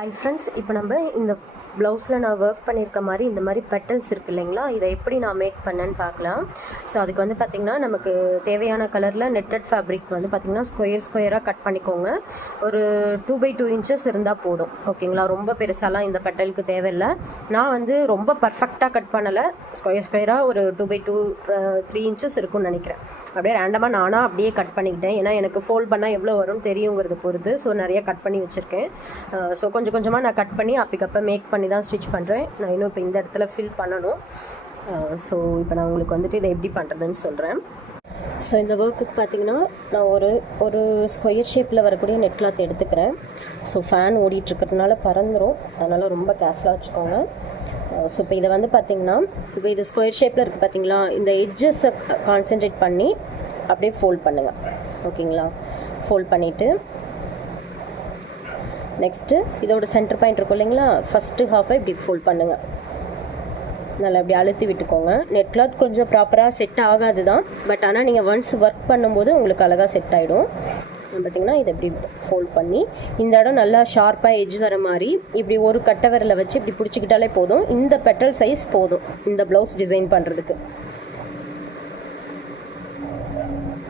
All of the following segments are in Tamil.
Hi friends, இப்போ நம்ம இந்த ப்ளவுஸில் நான் ஒர்க் பண்ணியிருக்க மாதிரி இந்த மாதிரி பெட்டல்ஸ் இருக்குது இல்லைங்களா, இதை எப்படி நான் மேக் பண்ணேன்னு பார்க்கலாம். ஸோ அதுக்கு வந்து பார்த்திங்கன்னா நமக்கு தேவையான கலரில் நெட்டட் ஃபேப்ரிக் வந்து பார்த்திங்கன்னா ஸ்கொயராக கட் பண்ணிக்கோங்க. ஒரு 2x2 இன்ச்சஸ் இருந்தால் போதும், ஓகேங்களா. ரொம்ப பெருசாலாம் இந்த பெட்டலுக்கு தேவையில்லை. நான் வந்து ரொம்ப பர்ஃபெக்டாக கட் பண்ணலை, ஸ்கொயராக ஒரு 2x2 3 இன்ச்சஸ் இருக்கும்னு நினைக்கிறேன். அப்படியே ரேண்டமாக நானாக அப்படியே கட் பண்ணிக்கிட்டேன், ஏன்னா எனக்கு ஃபோல்ட் பண்ணால் எவ்வளோ வரும்னு தெரியுங்கிறது பொறுத்து. ஸோ நிறைய கட் பண்ணி வச்சுருக்கேன். ஸோ கொஞ்சம் கொஞ்சமாக நான் கட் பண்ணி அப்பக்கப்போ மேக் பண்ணி தான் ஸ்டிச் பண்ணுறேன். நான் இன்னும் இப்போ இந்த இடத்துல ஃபில் பண்ணணும். ஸோ இப்போ நான் உங்களுக்கு வந்துட்டு இதை எப்படி பண்ணுறதுன்னு சொல்கிறேன். ஸோ இந்த ஒர்க்குக்கு பார்த்திங்கன்னா நான் ஒரு ஸ்கொயர் ஷேப்பில் வரக்கூடிய நெட் கிளாத் எடுத்துக்கிறேன். ஸோ ஃபேன் ஓடிட்டுருக்கிறதுனால பறந்துடும், அதனால் ரொம்ப கேர்ஃபுல்லாக வச்சுக்கோங்க. ஸோ இப்போ இதை வந்து பார்த்திங்கன்னா இப்போ இது ஸ்கொயர் ஷேப்பில் இருக்குது பார்த்திங்களா, இந்த எட்ஜஸை கான்சென்ட்ரேட் பண்ணி அப்படியே ஃபோல்ட் பண்ணுங்கள், ஓகேங்களா. ஃபோல்ட் பண்ணிவிட்டு நெக்ஸ்ட்டு இதோட சென்டர் பாயிண்ட் இருக்கும் இல்லைங்களா, ஃபஸ்ட்டு ஹாஃபை இப்படி ஃபோல்ட் பண்ணுங்கள், நல்லா இப்படி அழுத்தி விட்டுக்கோங்க. நெட் கிளாத் கொஞ்சம் ப்ராப்பராக செட் ஆகாது தான், பட் ஆனால் நீங்கள் ஒன்ஸ் ஒர்க் பண்ணும்போது உங்களுக்கு அழகாக செட் ஆகிடும். பார்த்திங்கன்னா இதை இப்படி ஃபோல்ட் பண்ணி இந்த இடம் நல்லா ஷார்ப்பாக எட்ஜ் வர மாதிரி இப்படி ஒரு கட்டை விரலை வச்சு இப்படி பிடிச்சிக்கிட்டாலே போதும். இந்த பெட்டல் சைஸ் போதும் இந்த ப்ளவுஸ் டிசைன் பண்ணுறதுக்கு.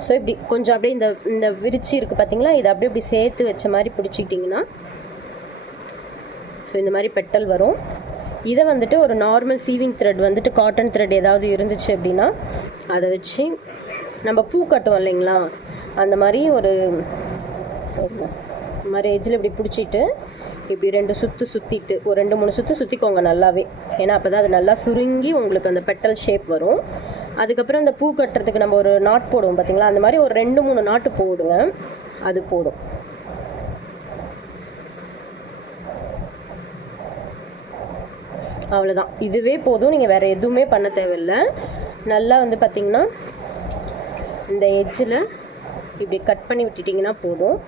ஸோ இப்படி கொஞ்சம் அப்படியே இந்த விரிச்சி இருக்குது பார்த்திங்களா, இதை அப்படியே இப்படி சேர்த்து வச்ச மாதிரி பிடிச்சிக்கிட்டிங்கன்னா ஸோ இந்த மாதிரி பெட்டல் வரும். இதை வந்துட்டு ஒரு நார்மல் சீவிங் த்ரெட் வந்துட்டு காட்டன் த்ரெட் ஏதாவது இருந்துச்சு அப்படின்னா அதை வச்சு நம்ம பூ கட்டுவோம் இல்லைங்களா, அந்த மாதிரி ஒரு மாதிரி எஜ்ஜில் இப்படி பிடிச்சிட்டு இப்படி 2 சுற்று சுற்றிட்டு ஒரு 2-3 சுற்று சுற்றிக்கோங்க நல்லாவே, ஏன்னா அப்போ தான் அது நல்லா சுருங்கி உங்களுக்கு அந்த பெட்டல் ஷேப் வரும். அதுக்கப்புறம் இந்த பூ கட்டுறதுக்கு நம்ம ஒரு நாட் போடுவோம் பார்த்திங்களா, அந்த மாதிரி ஒரு 2-3 நாட்டு போடுங்க, அது போதும். அவ்வளோதான், இதுவே போதும், நீங்கள் வேறு எதுவுமே பண்ண தேவையில்லை. நல்லா வந்து பார்த்திங்கன்னா இந்த எட்ஜில் இப்படி கட் பண்ணி விட்டுட்டிங்கன்னா போதும்.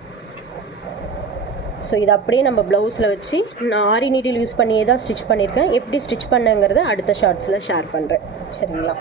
ஸோ இதை அப்படியே நம்ம ப்ளவுஸில் வச்சு நான் ஆரி நீடில் யூஸ் பண்ணியே தான் ஸ்டிச் பண்ணியிருக்கேன். எப்படி ஸ்டிச் பண்ணேங்கிறத அடுத்த ஷார்ட்ஸில் ஷேர் பண்ணுறேன், சரிங்களா.